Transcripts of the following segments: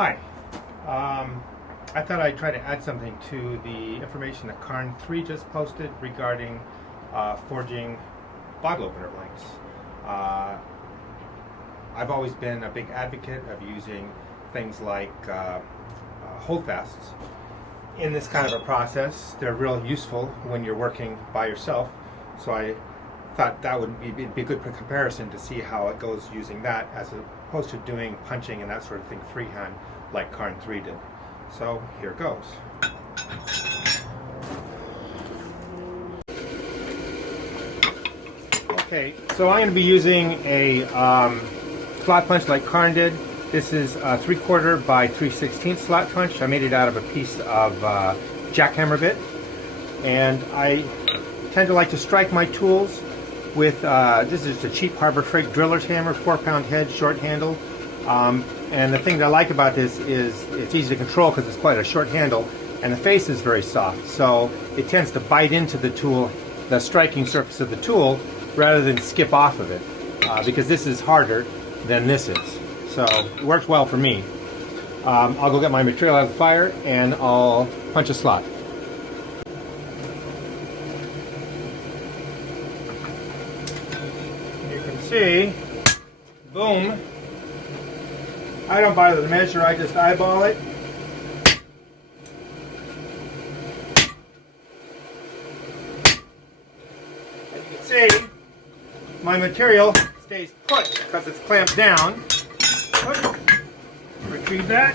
Hi. I thought I'd try to add something to the information that Karn 3 just posted regarding forging bottle opener lengths. I've always been a big advocate of using things like holdfasts in this kind of a process. They're real useful when you're working by yourself, so I thought that would be a good comparison to see how it goes using that as opposed to doing punching and that sort of thing freehand like Karn 3 did. So here goes. Okay, so I'm going to be using a slot punch like Karn did. This is a 3/4 by 3/16 slot punch. I made it out of a piece of jackhammer bit, and I tend to like to strike my tools with this is a cheap Harbor Freight driller's hammer, 4-pound head, short handle. And the thing that I like about this is it's easy to control because it's quite a short handle, and the face is very soft, so it tends to bite into the tool, the striking surface of the tool, rather than skip off of it, because this is harder than this is. So it works well for me. I'll go get my material out of the fire and I'll punch a slot. You can see, boom. I don't bother to measure, I just eyeball it. As you can see, my material stays put because it's clamped down. Retrieve that.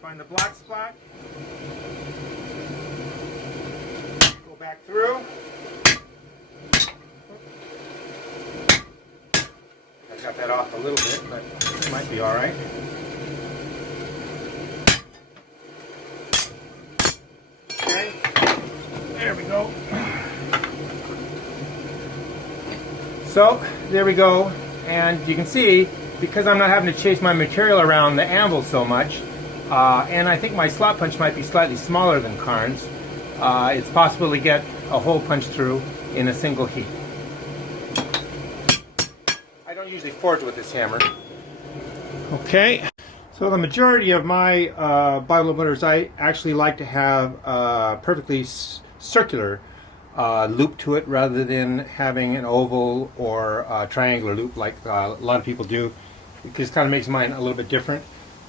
Find the black spot. Go back through. I got that off a little bit, but it might be all right. Okay, there we go. So there we go, and you can see, because I'm not having to chase my material around the anvil so much, and I think my slot punch might be slightly smaller than Karn's, it's possible to get a hole punch through in a single heat. I don't usually forge with this hammer. Okay, so the majority of my bottle openers, I actually like to have a perfectly circular loop to it rather than having an oval or a triangular loop like a lot of people do. It just kind of makes mine a little bit different.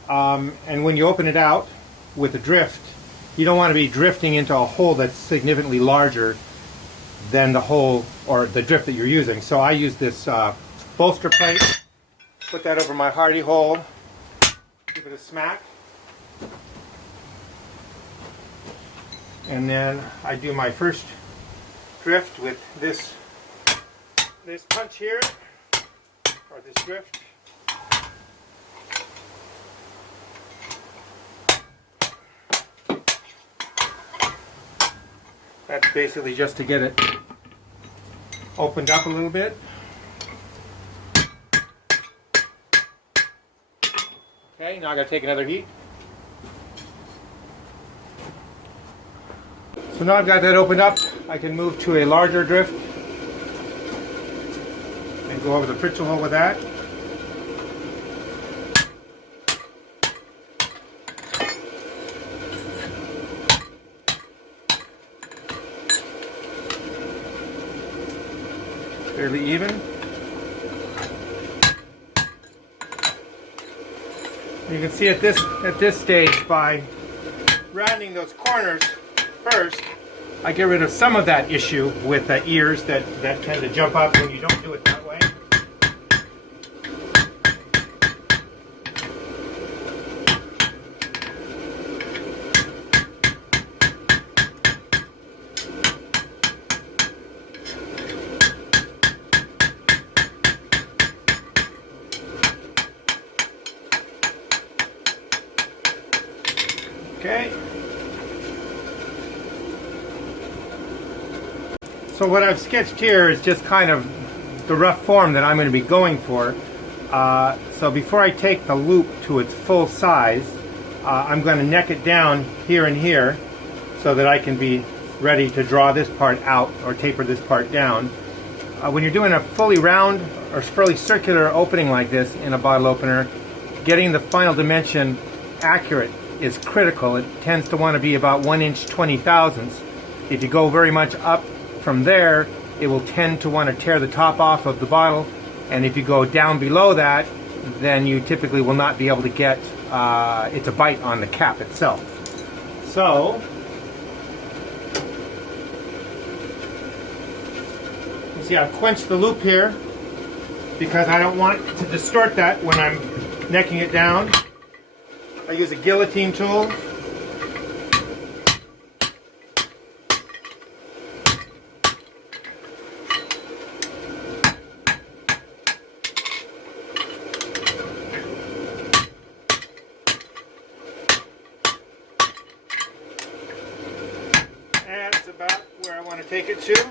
And when you open it out with a drift, you don't want to be drifting into a hole that's significantly larger than the hole or the drift that you're using. So I use this bolster plate, put that over my hardy hole, give it a smack, and then I do my first drift with this punch here, or this drift. That's basically just to get it opened up a little bit. Okay, now I gotta take another heat. So now I've got that opened up, I can move to a larger drift and go over the Pritchel hole with that. Fairly even. You can see at this stage, by rounding those corners first, I get rid of some of that issue with the ears that tend to jump up when you don't do it that way. Okay. So what I've sketched here is just kind of the rough form that I'm going to be going for. So before I take the loop to its full size, I'm going to neck it down here and here so that I can be ready to draw this part out or taper this part down. when you're doing a fully round or fairly circular opening like this in a bottle opener, getting the final dimension accurate is critical. It tends to want to be about 1 inch 20 thousandths. If you go very much up from there, it will tend to want to tear the top off of the bottle, and if you go down below that, then you typically will not be able to get it to bite on the cap itself. So you see, I've quenched the loop here because I don't want to distort that when I'm necking it down. I use a guillotine tool. And it's about where I want to take it to.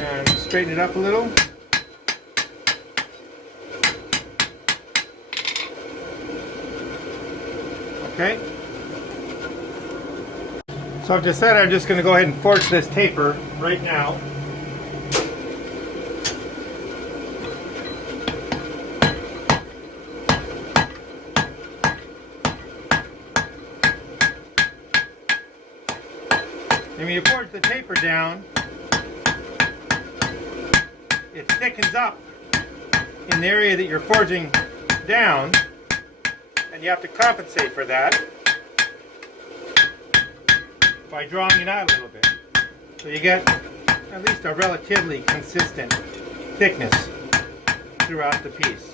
And straighten it up a little. Okay. So I've decided I'm just going to go ahead and forge this taper right now. And when you forge the taper down, it thickens up in the area that you're forging down, and you have to compensate for that by drawing it out a little bit. So you get at least a relatively consistent thickness throughout the piece.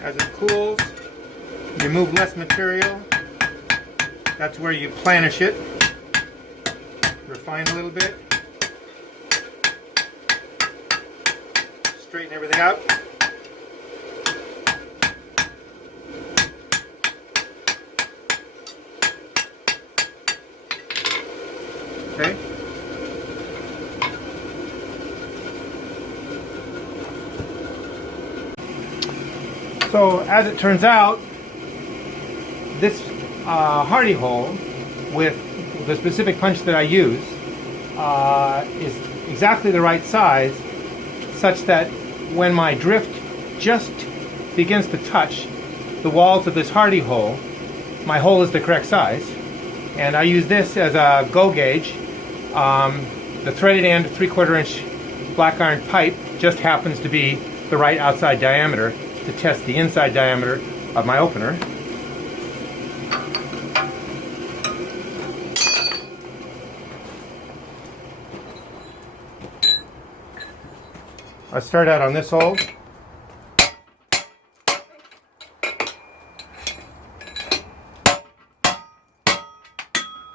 As it cools, you move less material. That's where you planish it. Refine a little bit. Straighten everything out. Okay. So as it turns out, this hardy hole with the specific punch that I use is exactly the right size, such that when my drift just begins to touch the walls of this hardy hole, my hole is the correct size. And I use this as a go gauge. The threaded end 3/4 inch black iron pipe just happens to be the right outside diameter to test the inside diameter of my opener. I start out on this hole.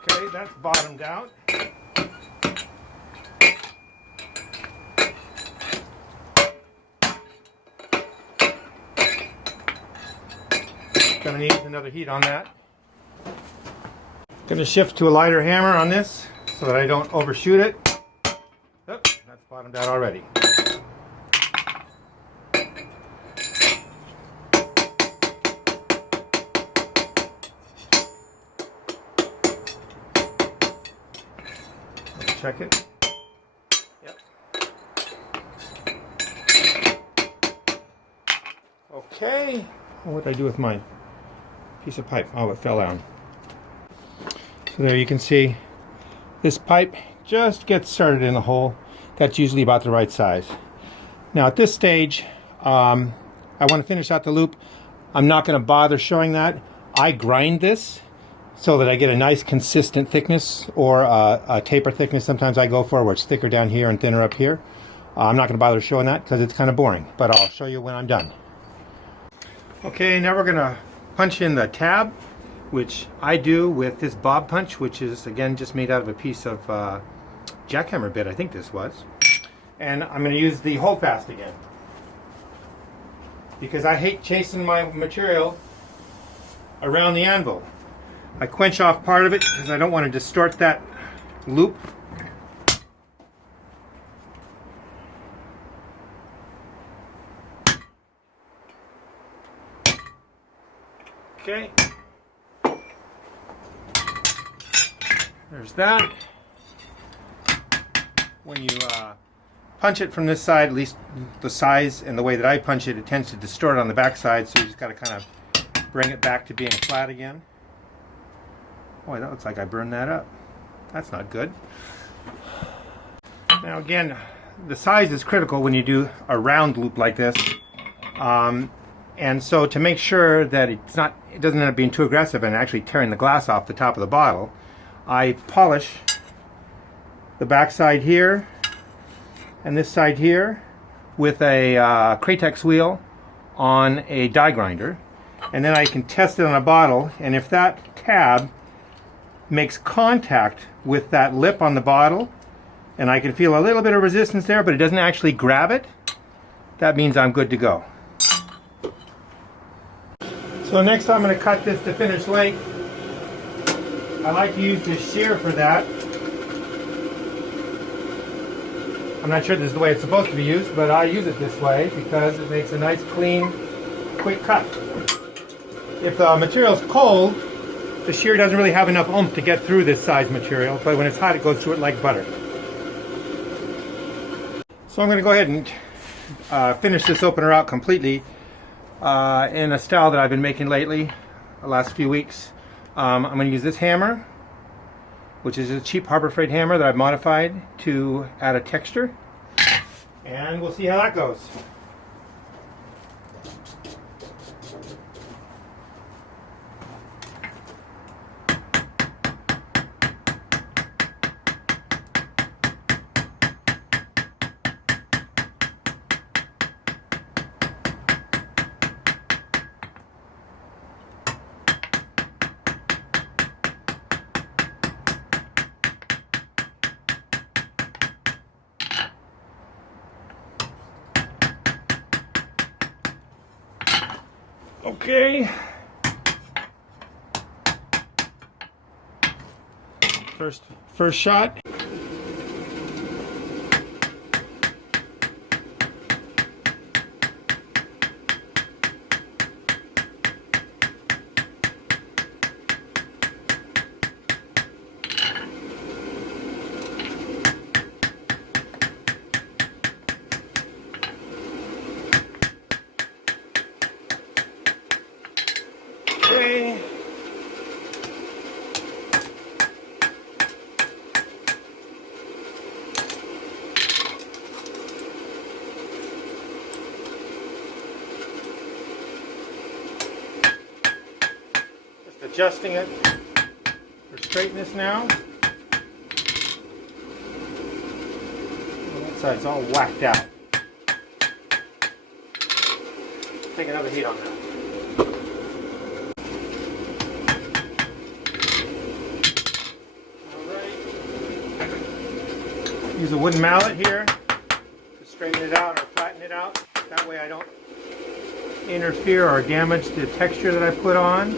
Okay, that's bottomed out. Gonna need another heat on that. Gonna shift to a lighter hammer on this so that I don't overshoot it. Oh, that's bottomed out already. Let's check it. Yep. Okay. What did I do with mine? Piece of pipe. Oh, it fell down. So there you can see this pipe just gets started in the hole. That's usually about the right size. Now at this stage, I want to finish out the loop. I'm not going to bother showing that. I grind this so that I get a nice consistent thickness, or a taper thickness sometimes I go for, where it's thicker down here and thinner up here. I'm not going to bother showing that because it's kind of boring, but I'll show you when I'm done. Okay, now we're going to punch in the tab, which I do with this bob punch, which is again just made out of a piece of jackhammer bit, I think this was. And I'm going to use the holdfast again, because I hate chasing my material around the anvil. I quench off part of it because I don't want to distort that loop. Okay. There's that. When you punch it from this side, at least the size and the way that I punch it, it tends to distort on the back side, so you just got to kind of bring it back to being flat again. Boy, that looks like I burned that up. That's not good. Now again, the size is critical when you do a round loop like this. And so to make sure that it doesn't end up being too aggressive and actually tearing the glass off the top of the bottle, I polish the back side here and this side here with a Kratex wheel on a die grinder, and then I can test it on a bottle, and if that tab makes contact with that lip on the bottle and I can feel a little bit of resistance there but it doesn't actually grab it, that means I'm good to go. So next I'm going to cut this to finished length. I like to use this shear for that. I'm not sure this is the way it's supposed to be used, but I use it this way because it makes a nice, clean, quick cut. If the material's cold, the shear doesn't really have enough oomph to get through this size material, but when it's hot it goes through it like butter. So I'm going to go ahead and finish this opener out completely in a style that I've been making lately, the last few weeks. I'm going to use this hammer, which is a cheap Harbor Freight hammer that I've modified to add a texture, and we'll see how that goes. Okay. First shot. Okay. Just adjusting it for straightness now. That side's all whacked out. Take another heat on that. Use a wooden mallet here to straighten it out or flatten it out. That way I don't interfere or damage the texture that I put on.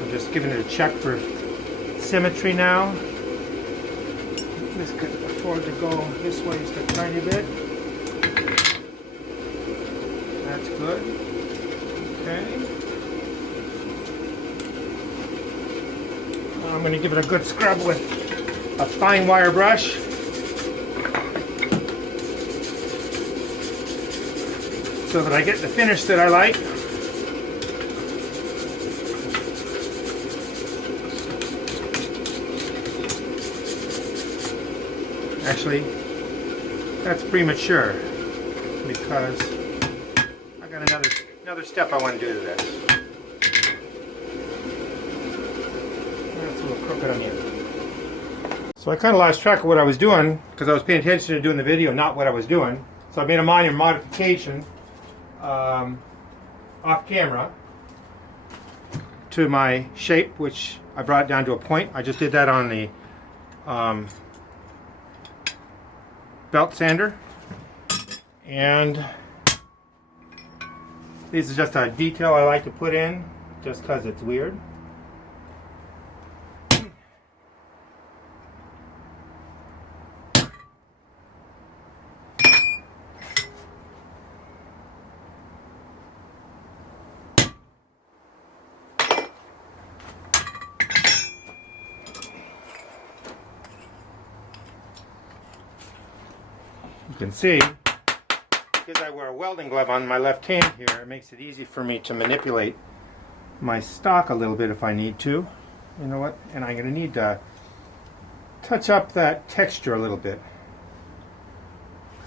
I'm just giving it a check for symmetry now. This could afford to go this way just a tiny bit. That's good. Okay. I'm going to give it a good scrub with a fine wire brush. So that I get the finish that I like. Actually, that's premature because I got another step I want to do to this. Crooked on you. So I kind of lost track of what I was doing because I was paying attention to doing the video, not what I was doing. So I made a minor modification off camera to my shape, which I brought it down to a point. I just did that on the belt sander, and this is just a detail I like to put in just because it's weird. can see, because I wear a welding glove on my left hand here, it makes it easy for me to manipulate my stock a little bit if I need to. You know what? And I'm going to need to touch up that texture a little bit.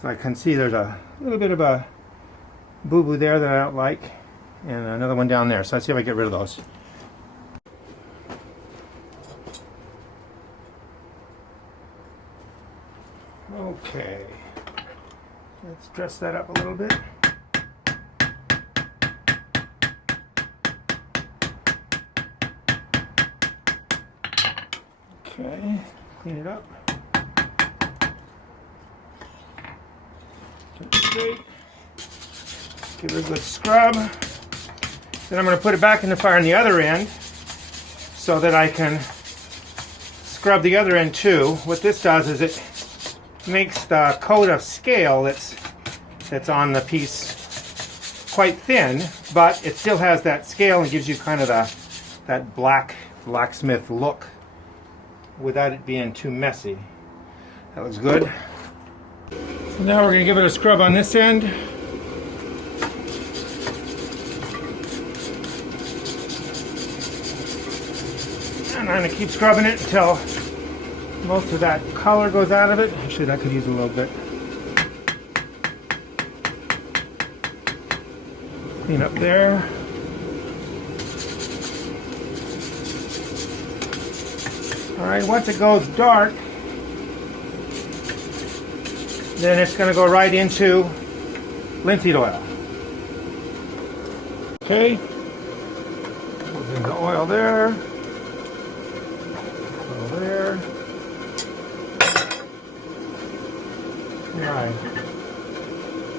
So I can see there's a little bit of a boo-boo there that I don't like, and another one down there. So let's see if I get rid of those. Okay, let's dress that up a little bit. Okay, clean it up. Get it straight. Give it a good scrub. Then I'm going to put it back in the fire on the other end so that I can scrub the other end too. What this does is it makes the coat of scale that's on the piece quite thin, but it still has that scale and gives you kind of that blacksmith look without it being too messy. That looks good. So now we're going to give it a scrub on this end. And I'm going to keep scrubbing it until most of that color goes out of it. Actually, that could use a little bit. Clean up there. Alright, once it goes dark, then it's going to go right into linseed oil. Okay, goes into oil there, oil there. Alright,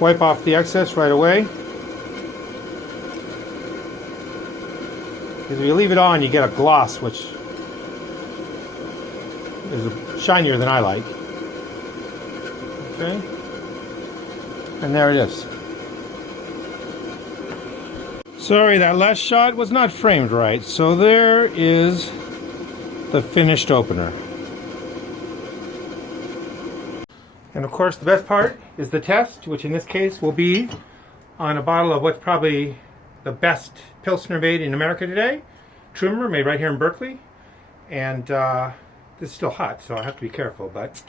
wipe off the excess right away. Because if you leave it on, you get a gloss, which is shinier than I like. Okay, and there it is. Sorry, that last shot was not framed right. So there is the finished opener. And of course, the best part is the test, which in this case will be on a bottle of what's probably the best Pilsner made in America today. Trimmer, made right here in Berkeley. And this is still hot, so I have to be careful, but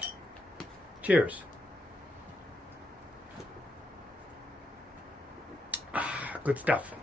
cheers. Good stuff.